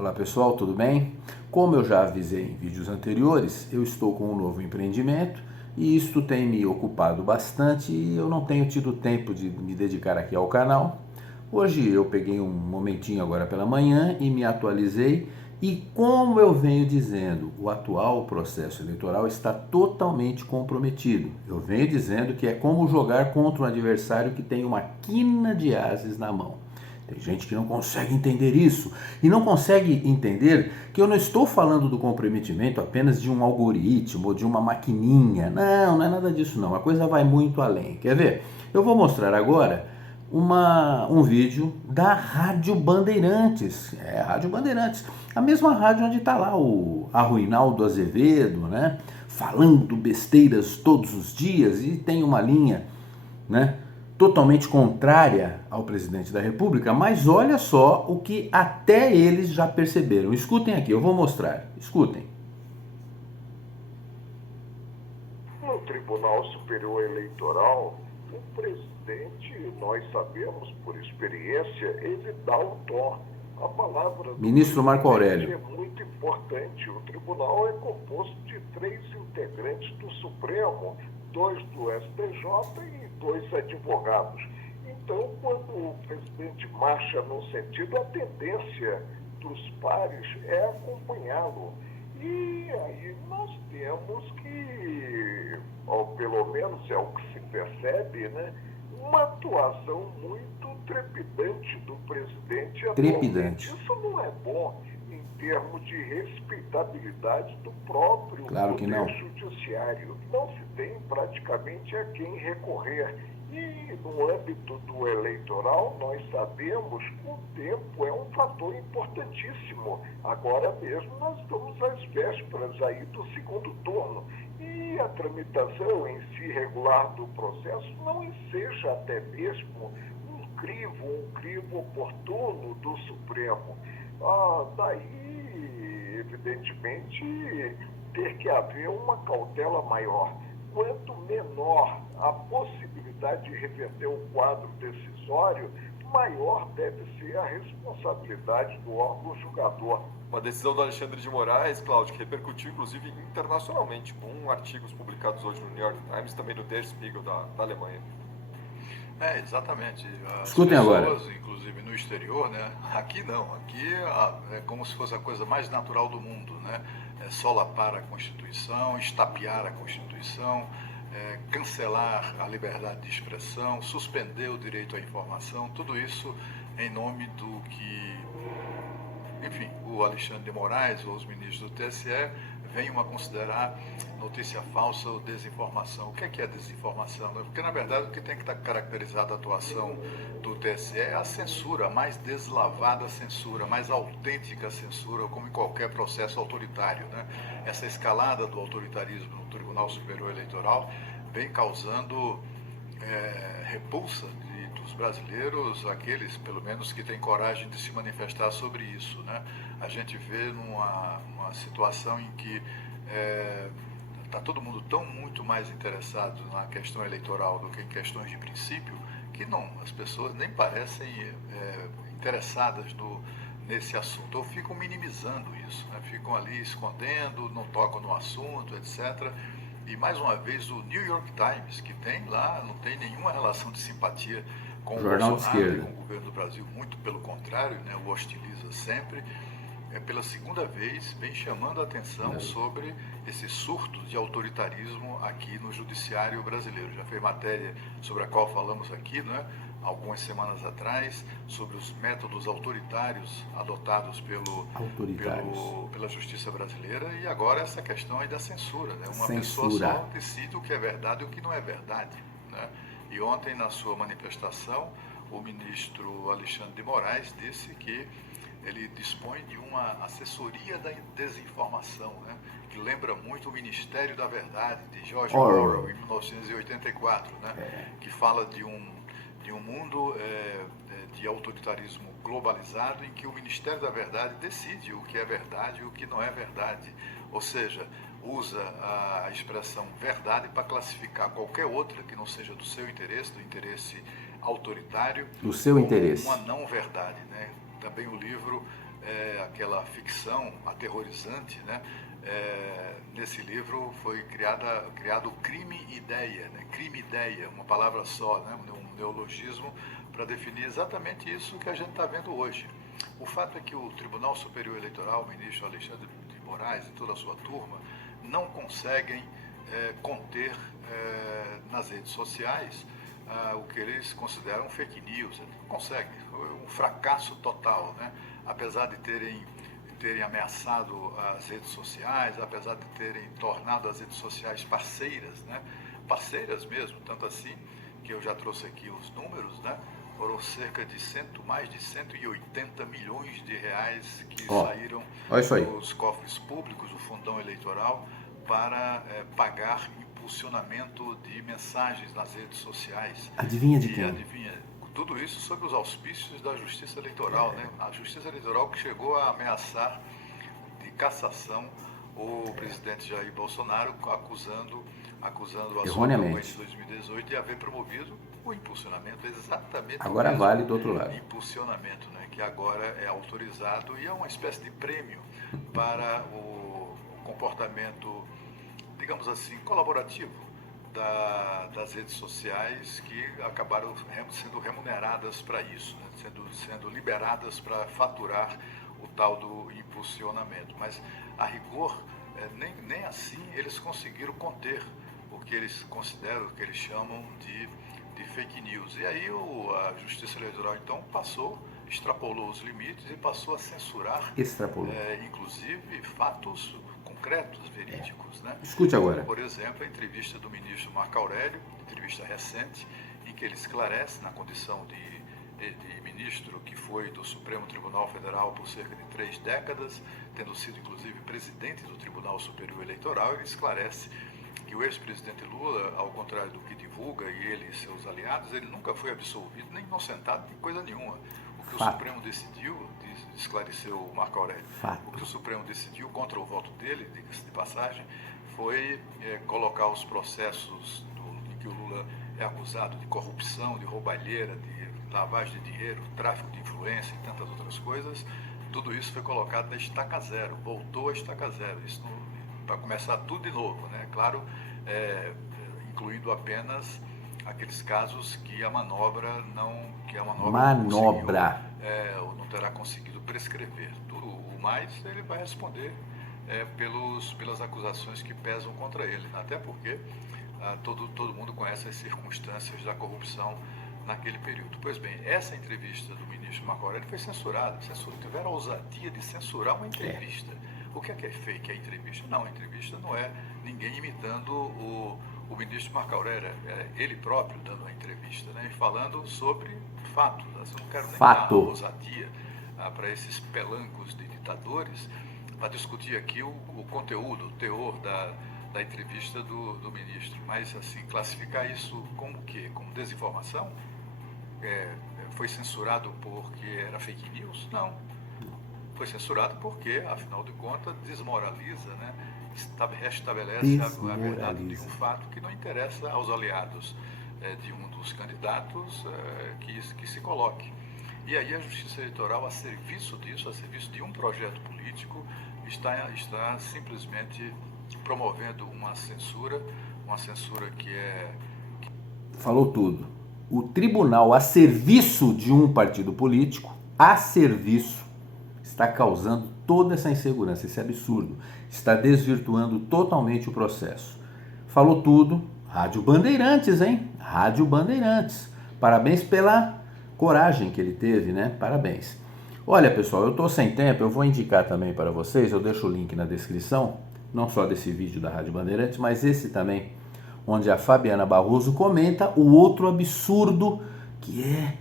Olá pessoal, tudo bem? Como eu já avisei em vídeos anteriores, eu estou com um novo empreendimento e isto tem me ocupado bastante e eu não tenho tido tempo de me dedicar aqui ao canal. Hoje eu peguei um momentinho agora pela manhã e me atualizei e, como eu venho dizendo, o atual processo eleitoral está totalmente comprometido. Eu venho dizendo que é como jogar contra um adversário que tem uma quina de ases na mão. Tem gente que não consegue entender isso e não consegue entender que eu não estou falando do comprometimento apenas de um algoritmo ou de uma maquininha. Não, não é nada disso não. A coisa vai muito além. Quer ver? Eu vou mostrar agora um vídeo da Rádio Bandeirantes. É, a Rádio Bandeirantes. A mesma rádio onde está lá o Arruinaldo Azevedo, né? Falando besteiras todos os dias e tem uma linha, né, totalmente contrária ao presidente da República, mas olha só o que até eles já perceberam. Escutem aqui, eu vou mostrar. Escutem. No Tribunal Superior Eleitoral, o presidente, nós sabemos por experiência, ele dá o tom. A palavra do Ministro Marco Aurélio é muito importante. O tribunal é composto de 3 integrantes do Supremo, 2 do STJ e 2 advogados. Então, quando o presidente marcha num sentido, a tendência dos pares é acompanhá-lo. E aí nós temos que, ou pelo menos é o que se percebe, né, uma atuação muito trepidante do presidente atualmente. Trepidante. Isso não é bom em termos de respeitabilidade do próprio Claro que não. poder judiciário. Não se tem praticamente a quem recorrer. E no âmbito do eleitoral, nós sabemos que o tempo é um fator importantíssimo. Agora mesmo nós estamos às vésperas aí do segundo turno. E a tramitação em si regular do processo não enseja até mesmo um crivo oportuno do Supremo. Daí, evidentemente, ter que haver uma cautela maior. Quanto menor a possibilidade de reverter o quadro decisório, maior deve ser a responsabilidade do órgão julgador. Uma decisão do Alexandre de Moraes, Cláudio, que repercutiu inclusive internacionalmente, com artigos publicados hoje no New York Times e também no Der Spiegel da Alemanha. Exatamente. As Escutem pessoas, agora. inclusive no exterior, né? Aqui não, aqui é como se fosse a coisa mais natural do mundo, né? É solapar a Constituição, estapear a Constituição, cancelar a liberdade de expressão, suspender o direito à informação, tudo isso em nome do que, enfim, o Alexandre de Moraes ou os ministros do TSE venham a considerar notícia falsa ou desinformação. O que é desinformação? Porque, na verdade, o que tem que estar caracterizado a atuação do TSE é a censura, a mais deslavada censura, a mais autêntica censura, como em qualquer processo autoritário, né? Essa escalada do autoritarismo no Tribunal Superior Eleitoral vem causando repulsa dos brasileiros, aqueles, pelo menos, que têm coragem de se manifestar sobre isso, né? A gente vê numa situação em que está todo mundo muito mais interessado na questão eleitoral do que em questões de princípio, que as pessoas nem parecem interessadas nesse assunto, ou ficam minimizando isso, né? Ficam ali escondendo, não tocam no assunto, etc. E, mais uma vez, o New York Times, que tem lá, não tem nenhuma relação de simpatia com o Jornal de Bolsonaro e esquerda. com o governo do Brasil, muito pelo contrário, né? O hostiliza sempre. Pela segunda vez, vem chamando a atenção sobre esse surto de autoritarismo aqui no judiciário brasileiro. Já fez matéria sobre a qual falamos aqui, né, algumas semanas atrás, sobre os métodos autoritários adotados pela justiça brasileira, e agora essa questão aí da censura, né? Uma pessoa só decide o que é verdade e o que não é verdade, né? E ontem, na sua manifestação, o ministro Alexandre de Moraes disse que ele dispõe de uma assessoria da desinformação, né? Que lembra muito o Ministério da Verdade, de George Orwell, em 1984, né? Que fala de um mundo de autoritarismo globalizado em que o Ministério da Verdade decide o que é verdade e o que não é verdade. Ou seja, usa a expressão verdade para classificar qualquer outra que não seja do seu interesse, do interesse autoritário, do seu interesse, uma não verdade, né? também o livro, aquela ficção aterrorizante, né? Nesse livro foi criado o crime-ideia, né? Crime-ideia, uma palavra só, né? Um neologismo para definir exatamente isso que a gente está vendo hoje. O fato é que o Tribunal Superior Eleitoral, o ministro Alexandre de Moraes e toda a sua turma, não conseguem conter nas redes sociais o que eles consideram fake news. Não conseguem, foi um fracasso total, né? Apesar de terem ameaçado as redes sociais, apesar de terem tornado as redes sociais parceiras, né? Parceiras mesmo, tanto assim que eu já trouxe aqui os números, né? Foram cerca de mais de 180 milhões de reais que saíram dos cofres públicos do fundão eleitoral para pagar impulsionamento de mensagens nas redes sociais. Adivinha de quem? Adivinha, tudo isso sob os auspícios da Justiça Eleitoral, né? A Justiça Eleitoral que chegou a ameaçar de cassação o presidente Jair Bolsonaro, acusando a sua campanha de 2018 de haver promovido o impulsionamento exatamente. Agora vale do outro lado. Impulsionamento, né? Que agora é autorizado e é uma espécie de prêmio para o comportamento, digamos assim, colaborativo das redes sociais, que acabaram sendo remuneradas para isso, né? sendo liberadas para faturar o tal do impulsionamento. Mas, a rigor, nem assim eles conseguiram conter o que eles consideram, o que eles chamam de fake news. E aí a Justiça Eleitoral, então, extrapolou os limites e passou a censurar, inclusive, fatos concretos, verídicos, né? Escute agora. Por exemplo, a entrevista do ministro Marco Aurélio, entrevista recente, em que ele esclarece, na condição de ministro que foi do Supremo Tribunal Federal por cerca de 3 décadas, tendo sido inclusive presidente do Tribunal Superior Eleitoral, ele esclarece que o ex-presidente Lula, ao contrário do que divulga, e ele e seus aliados, ele nunca foi absolvido nem inocentado de coisa nenhuma. O que o Supremo decidiu, esclareceu o Marco Aurélio, o que o Supremo decidiu contra o voto dele, diga-se de passagem, foi colocar os processos em que o Lula é acusado de corrupção, de roubalheira, de lavagem de dinheiro, tráfico de influência e tantas outras coisas. Tudo isso foi colocado na estaca zero, voltou à estaca zero. Isso para começar tudo de novo, né? Claro, incluindo apenas aqueles casos que a manobra não não terá conseguido prescrever. Tudo o mais ele vai responder pelas acusações que pesam contra ele, até porque todo mundo conhece as circunstâncias da corrupção naquele período. Pois bem, essa entrevista do ministro Marco Aurélio foi censurada. Tiveram a ousadia de censurar uma entrevista. O que é fake a entrevista? Não, a entrevista não é ninguém imitando o ministro Marco Aurélio, é ele próprio dando a entrevista, né, e falando sobre fatos. Eu não quero nem dar ousadia para esses pelancos de ditadores para discutir aqui o conteúdo, o teor da entrevista do ministro. Mas, assim, classificar isso como o quê? Como desinformação? Foi censurado porque era fake news? Não. Foi censurado porque, afinal de contas, desmoraliza, né? Restabelece a verdade de um fato que não interessa aos aliados de um dos candidatos que se coloque. E aí a Justiça Eleitoral, a serviço disso, a serviço de um projeto político, está simplesmente promovendo uma censura que é... Falou tudo. O tribunal, a serviço de um partido político, está causando toda essa insegurança, esse absurdo. Está desvirtuando totalmente o processo. Falou tudo. Rádio Bandeirantes, hein? Rádio Bandeirantes. Parabéns pela coragem que ele teve, né? Parabéns. Olha, pessoal, eu tô sem tempo, eu vou indicar também para vocês, eu deixo o link na descrição, não só desse vídeo da Rádio Bandeirantes, mas esse também, onde a Fabiana Barroso comenta o outro absurdo que é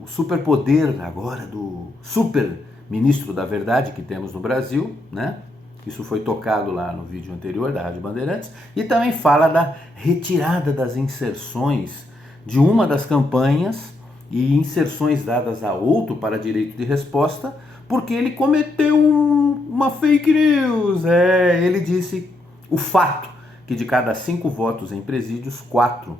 o superpoder agora do super ministro da Verdade que temos no Brasil, né? Isso foi tocado lá no vídeo anterior da Rádio Bandeirantes, e também fala da retirada das inserções de uma das campanhas e inserções dadas a outro para direito de resposta, porque ele cometeu uma fake news. Ele disse o fato que de cada 5 votos em presídios, 4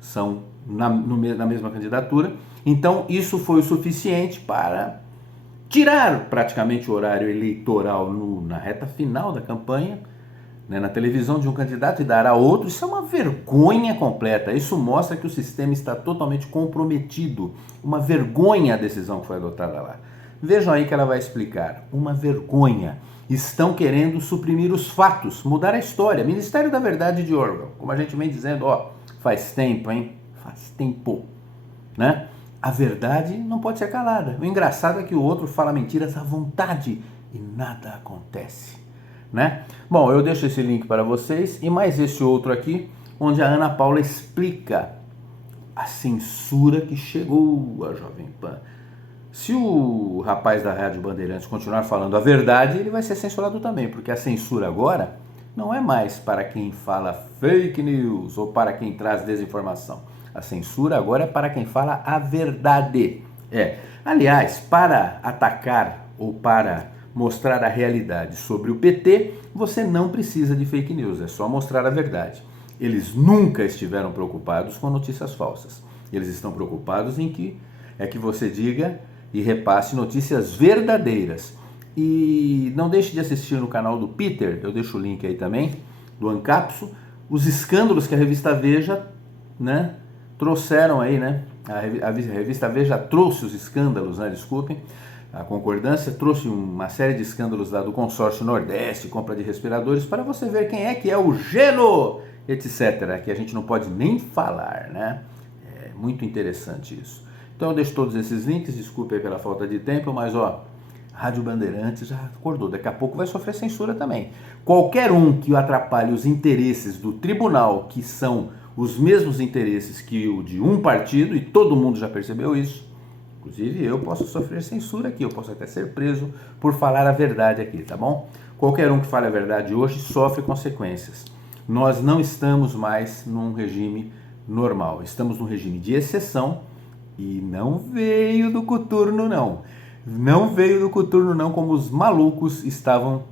são na mesma candidatura. Então, isso foi o suficiente para tirar praticamente o horário eleitoral na reta final da campanha, né, na televisão de um candidato e dar a outro. Isso é uma vergonha completa. Isso mostra que o sistema está totalmente comprometido. Uma vergonha a decisão que foi adotada lá. Vejam aí que ela vai explicar. Uma vergonha. Estão querendo suprimir os fatos, mudar a história. Ministério da Verdade de Orwell. Como a gente vem dizendo, faz tempo, hein? Faz tempo, né? A verdade não pode ser calada. O engraçado é que o outro fala mentiras à vontade e nada acontece, né? Bom, eu deixo esse link para vocês e mais esse outro aqui, onde a Ana Paula explica a censura que chegou à Jovem Pan. Se o rapaz da Rádio Bandeirantes continuar falando a verdade, ele vai ser censurado também, porque a censura agora não é mais para quem fala fake news ou para quem traz desinformação. A censura agora é para quem fala a verdade. Aliás, para atacar ou para mostrar a realidade sobre o PT, você não precisa de fake news, é só mostrar a verdade. Eles nunca estiveram preocupados com notícias falsas. Eles estão preocupados em que você diga e repasse notícias verdadeiras. E não deixe de assistir no canal do Peter, eu deixo o link aí também, do Ancapso, os escândalos que a revista Veja, né, trouxeram aí, né? A revista Veja trouxe os escândalos, né? Desculpem, a concordância trouxe uma série de escândalos lá do consórcio Nordeste, compra de respiradores, para você ver quem é que é o gênio, etc., que a gente não pode nem falar, né? É muito interessante isso. Então eu deixo todos esses links, desculpe aí pela falta de tempo, mas Rádio Bandeirantes já acordou, daqui a pouco vai sofrer censura também. Qualquer um que atrapalhe os interesses do tribunal, que são os mesmos interesses que o de um partido, e todo mundo já percebeu isso, inclusive eu posso sofrer censura aqui, eu posso até ser preso por falar a verdade aqui, tá bom? Qualquer um que fale a verdade hoje sofre consequências. Nós não estamos mais num regime normal, estamos num regime de exceção e não veio do coturno não. Não veio do coturno não, como os malucos estavam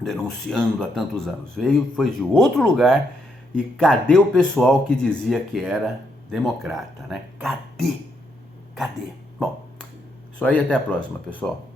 denunciando há tantos anos. Foi de outro lugar. E cadê o pessoal que dizia que era democrata, né? Cadê? Bom, isso aí, até a próxima, pessoal.